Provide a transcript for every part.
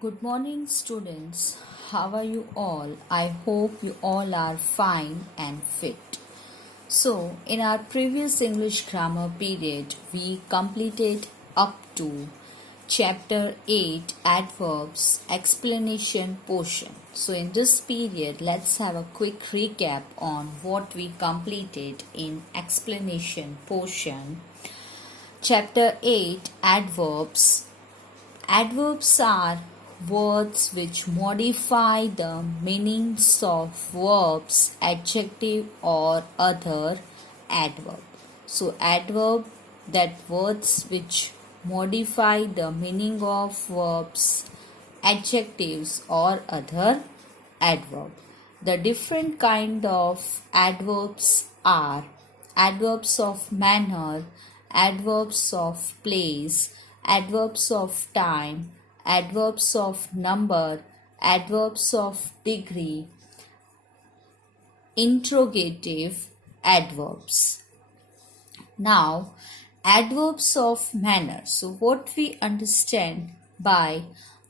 Good morning, students. How are you all? I hope you all are fine and fit. So, in our previous English grammar period, we completed up to chapter 8 Adverbs explanation portion. So, in this period, let's have a quick recap on what we completed in explanation portion. Chapter 8 Adverbs. Adverbs are words which modify the meanings of verbs, adjective or other adverb. So adverb, that words which modify the meaning of verbs, adjectives or other adverb. The different kind of adverbs are adverbs of manner, adverbs of place, adverbs of time, adverbs of number, adverbs of degree, interrogative adverbs. Now, adverbs of manner. So, what we understand by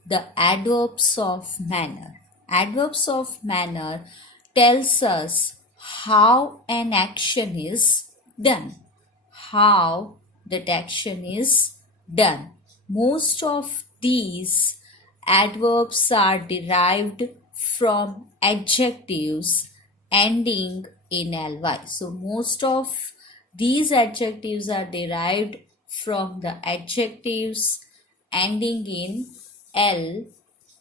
the adverbs of manner? Adverbs of manner tells us how an action is done. How that action is done. Most of these adverbs are derived from adjectives ending in ly. So most of these adjectives are derived from the adjectives ending in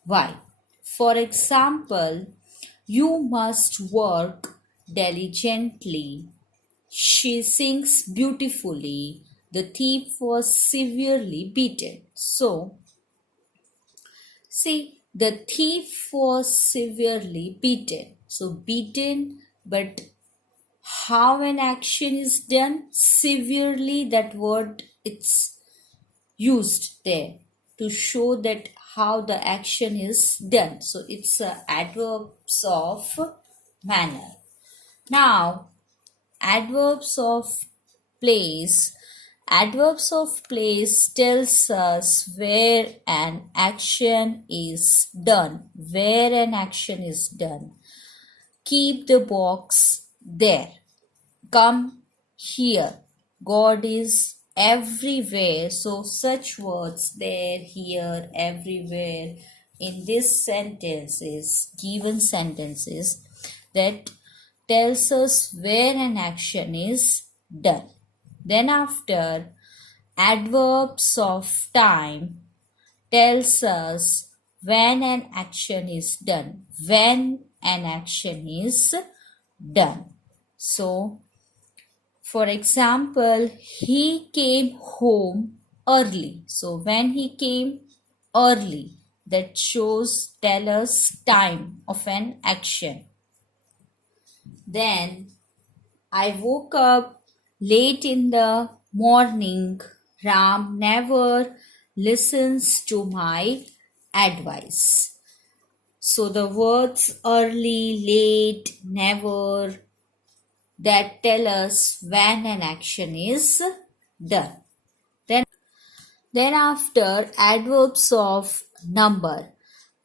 ly. For example, you must work diligently. She sings beautifully. The thief was severely beaten. So, see, the thief was severely beaten. So, beaten, but how an action is done? Severely, that word it's used there to show that how the action is done. So, it's adverbs of manner. Now, adverbs of place. Adverbs of place tells us where an action is done. Where an action is done. Keep the box there. Come here. God is everywhere. So such words there, here, everywhere in this sentences, given sentences, that tells us where an action is done. Then after, adverbs of time tells us when an action is done. When an action is done. So, for example, he came home early. So, when he came early, that tell us time of an action. Then I woke up late in the morning. Ram never listens to my advice. So the words early, late, never, that tell us when an action is done. Then after, adverbs of number.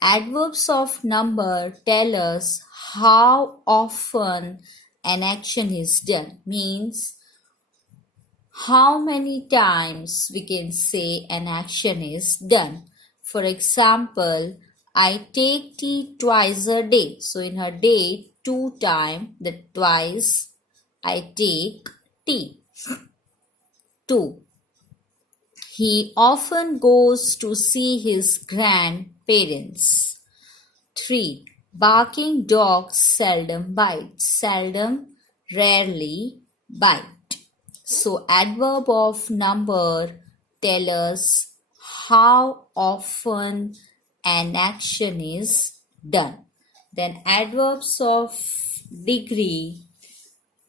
Adverbs of number tell us how often an action is done. Means how many times we can say an action is done. For example, I take tea twice a day. So in a day, 2 times, that twice I take tea. 2. He often goes to see his grandparents. 3. Barking dogs seldom bite. Seldom, rarely bite. So adverb of number tell us how often an action is done. Then adverbs of degree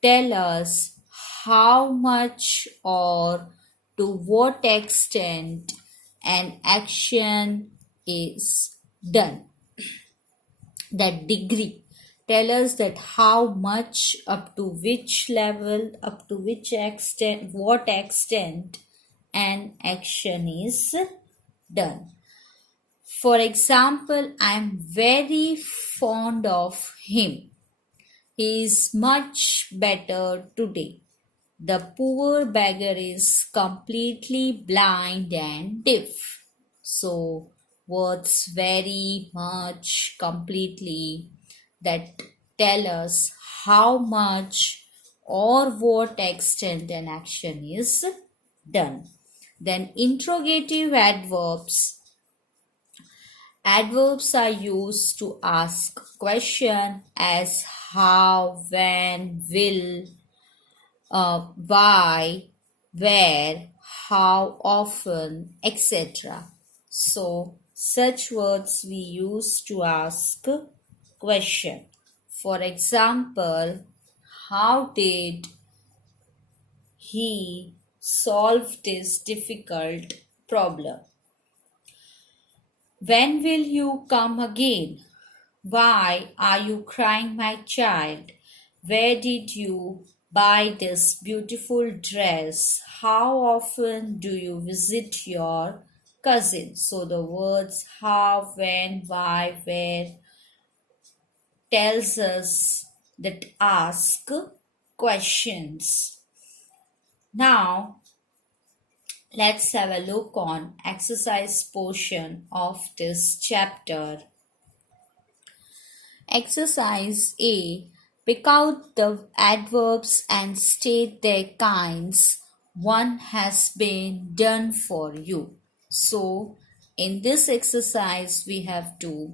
tell us how much or to what extent an action is done. That degree tell us that how much, up to which level, up to which extent, what extent an action is done. For example, I am very fond of him. He is much better today. The poor beggar is completely blind and deaf. So, words very much, completely, that tell us how much or what extent an action is done. Then, interrogative adverbs. Adverbs are used to ask question as how, when, will, why, where, how often, etc. So, such words we use to ask question. For example, how did he solve this difficult problem? When will you come again? Why are you crying, my child? Where did you buy this beautiful dress? How often do you visit your cousin? So the words how, when, why, where tells us that ask questions. Now let's have a look on exercise portion of this chapter. Exercise A. Pick out the adverbs and state their kinds. One has been done for you. So, in this exercise, we have to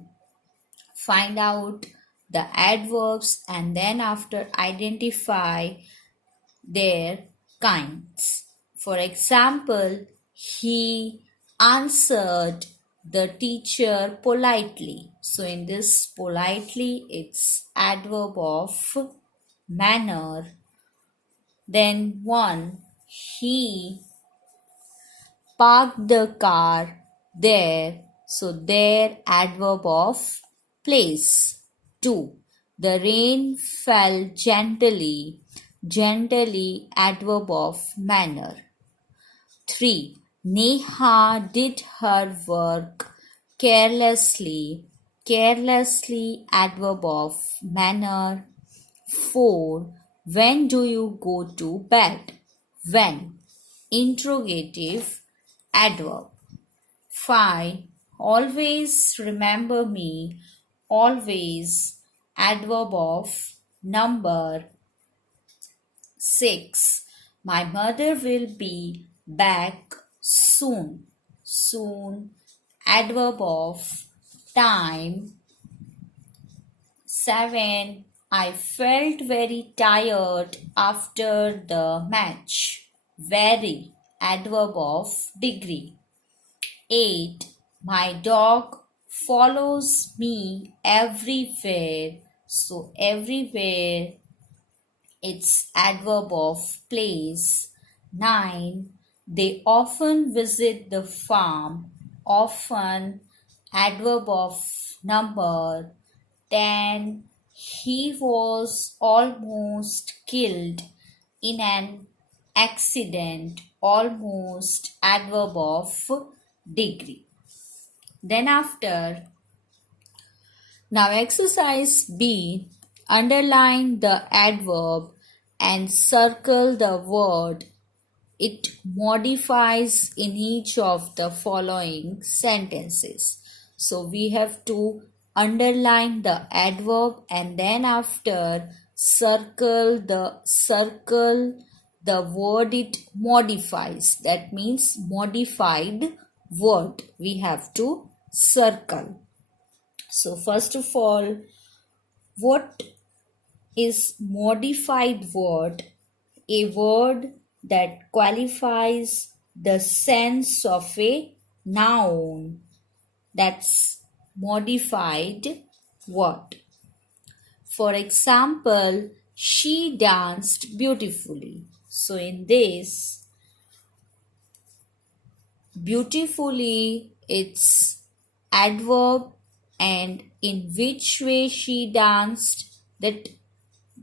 find out the adverbs and then after identify their kinds. For example, he answered the teacher politely. So in this politely, it's adverb of manner. Then one, he parked the car there. So there, adverb of place. 2. The rain fell gently. Gently, adverb of manner. 3. Neha did her work carelessly. Carelessly, adverb of manner. 4. When do you go to bed? When. Interrogative adverb. 5. Always remember me. Always, adverb of number. 6. My mother will be back soon. Soon, adverb of time. 7. I felt very tired after the match. Very, adverb of degree. 8. My dog follows me everywhere. So, everywhere, it's adverb of place. 9. They often visit the farm. Often, adverb of number. 10. He was almost killed in an accident. Almost, adverb of degree. Then after, now exercise B, underline the adverb and circle the word it modifies in each of the following sentences. So we have to underline the adverb and then after circle the word it modifies. That means modified word we have to circle. So first of all, what is modified word? A word that qualifies the sense of a noun. That's modified word. For example, she danced beautifully. So in this, beautifully, it's adverb and in which way she danced, that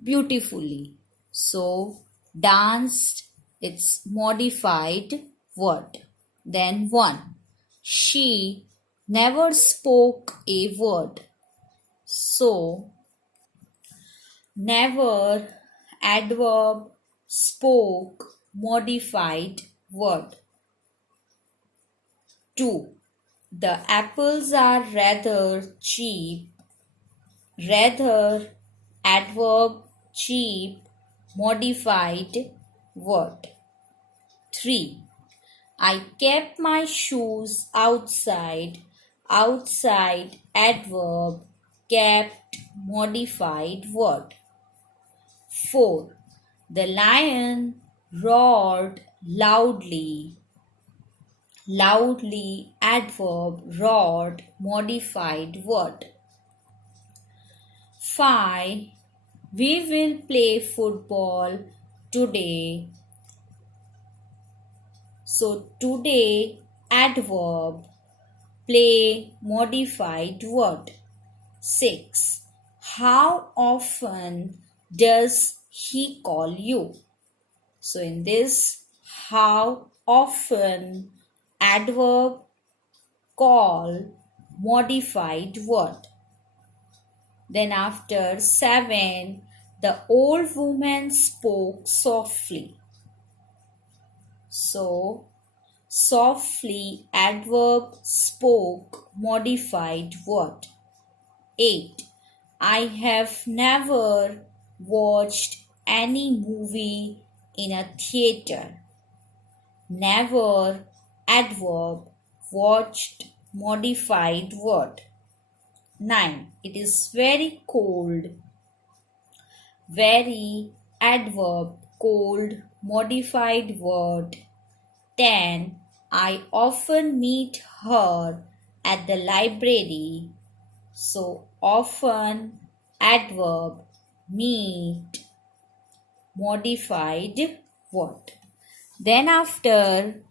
beautifully. So danced, it's modified word. Then 1. She never spoke a word. So, never, adverb, spoke, modified word. 2. The apples are rather cheap. Rather, adverb, cheap, modified word. 3. I kept my shoes outside. Outside, adverb, kept, modified word. 4. The lion roared loudly. Loudly, adverb, roared, modified word. 5. We will play football today. So, today, adverb, play, modified word. 6. How often does he call you? So, in this, how often, adverb, call, modified word. Then after 7, the old woman spoke softly. So, softly, adverb, spoke, modified word. 8. I have never watched any movie in a theater. Never, adverb, watched, modified word. 9. It is very cold. Very, adverb, cold, modified word. 10. I often meet her at the library. So, often, adverb, meet, modified word. Then after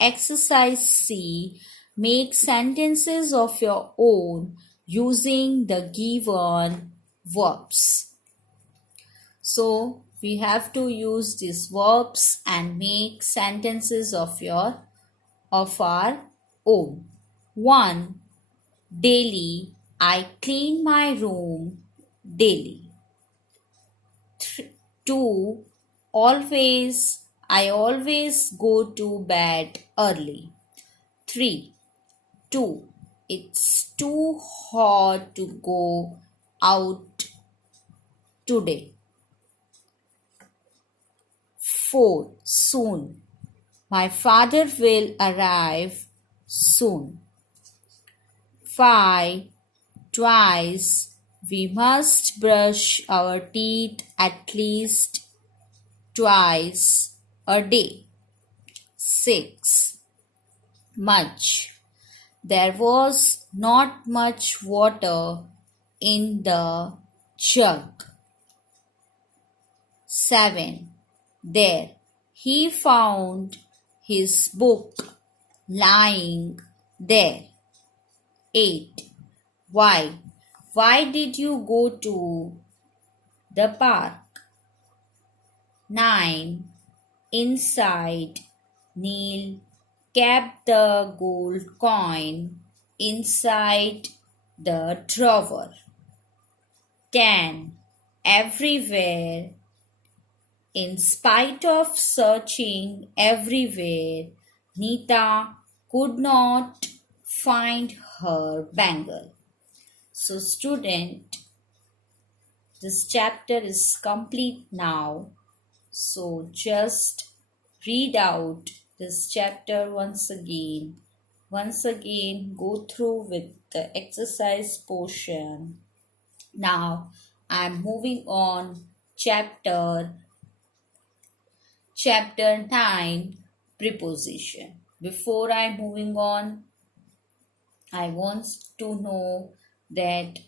exercise C, make sentences of your own using the given verbs. So we have to use these verbs and make sentences of our own. 1. Daily. I clean my room daily. 2. Always. I always go to bed early. 3. 2. It's too hot to go out today. 4. Soon. My father will arrive soon. 5. Twice. We must brush our teeth at least twice a day. 6. Much. There was not much water in the jug. 7. There. He found his book lying there. 8. Why? Why did you go to the park? 9. Inside. Neil kept the gold coin inside the drawer. 10. Everywhere. In spite of searching everywhere, Geeta could not find her bangle. So student, this chapter is complete now. So just read out this chapter once again. Once again, go through with the exercise portion. Now, I'm moving on chapter 9, Preposition. Before I'm moving on, I want to know that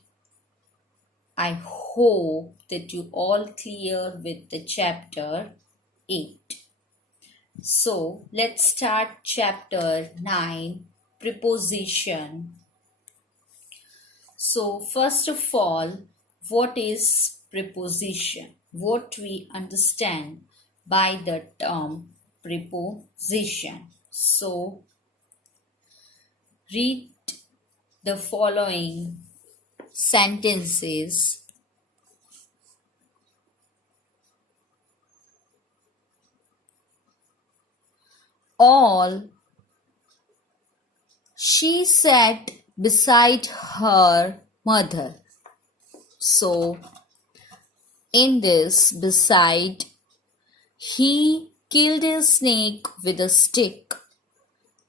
I hope that you all clear with the chapter 8. So let's start chapter 9, Preposition. So first of all, what is preposition? What we understand by the term preposition. So read the following sentences. All she sat beside her mother. So, in this, beside, he killed a snake with a stick.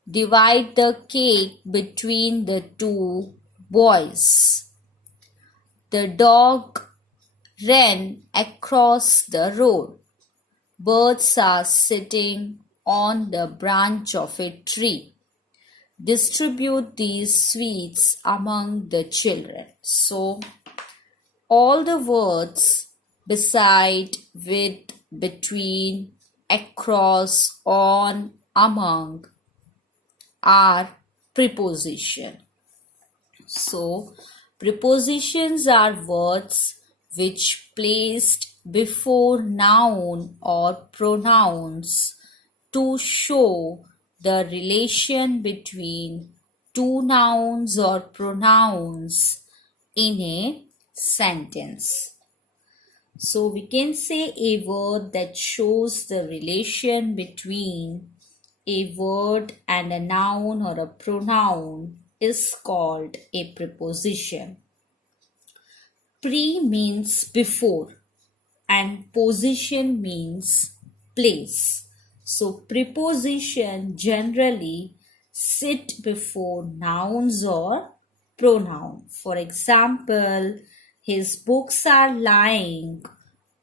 Divide the cake between the two boys. The dog ran across the road. Birds are sitting on the branch of a tree. Distribute these sweets among the children. So, all the words beside, with, between, across, on, among are preposition. So, prepositions are words which placed before noun or pronouns to show the relation between two nouns or pronouns in a sentence. So we can say a word that shows the relation between a word and a noun or a pronoun is called a preposition. Pre means before and position means place. So preposition generally sit before nouns or pronoun. For example, his books are lying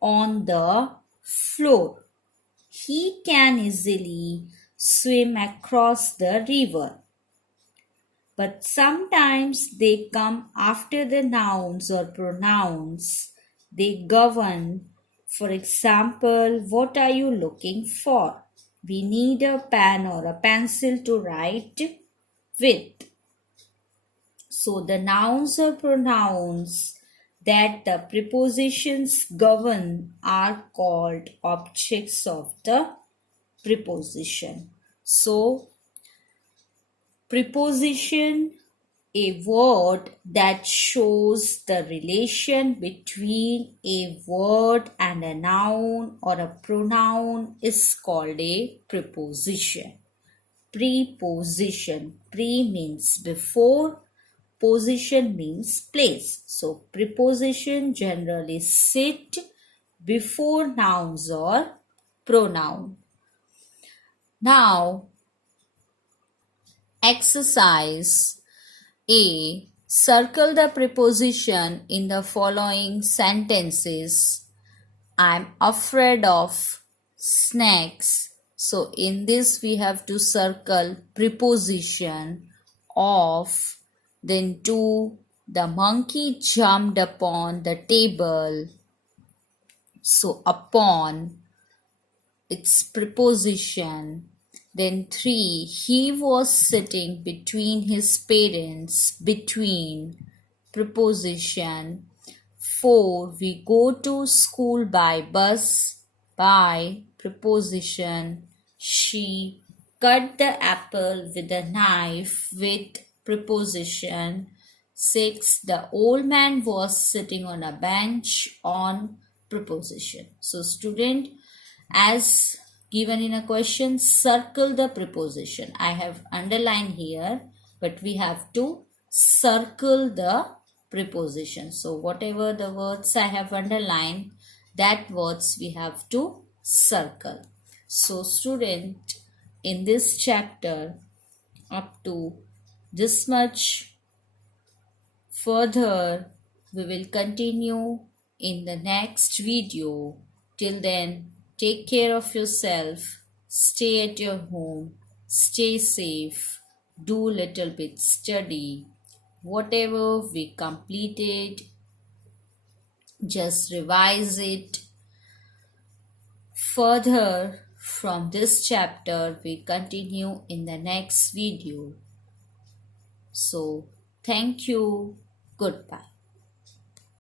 on the floor. He can easily swim across the river. But sometimes they come after the nouns or pronouns. They govern. For example, what are you looking for? We need a pen or a pencil to write with. So the nouns or pronouns that the prepositions govern are called objects of the preposition. So, preposition, a word that shows the relation between a word and a noun or a pronoun is called a preposition. Preposition. Pre means before. Position means place. So, preposition generally sit before nouns or pronoun. Now, exercise A. Circle the preposition in the following sentences. I'm afraid of snakes. So, in this we have to circle preposition of. Then 2. The monkey jumped upon the table. So, upon, its preposition. Then 3. He was sitting between his parents. Between, preposition. 4. We go to school by bus. By, preposition. She cut the apple with a knife. With, preposition. 6. The old man was sitting on a bench. On, preposition. So student, as given in a question, circle the preposition. I have underlined here, but we have to circle the preposition. So whatever the words I have underlined, that words we have to circle. So student, in this chapter, up to this much. Further, we will continue in the next video. Till then, take care of yourself. Stay at your home. Stay safe. Do little bit study. Whatever we completed, just revise it. Further, from this chapter, we continue in the next video. So, thank you. Goodbye.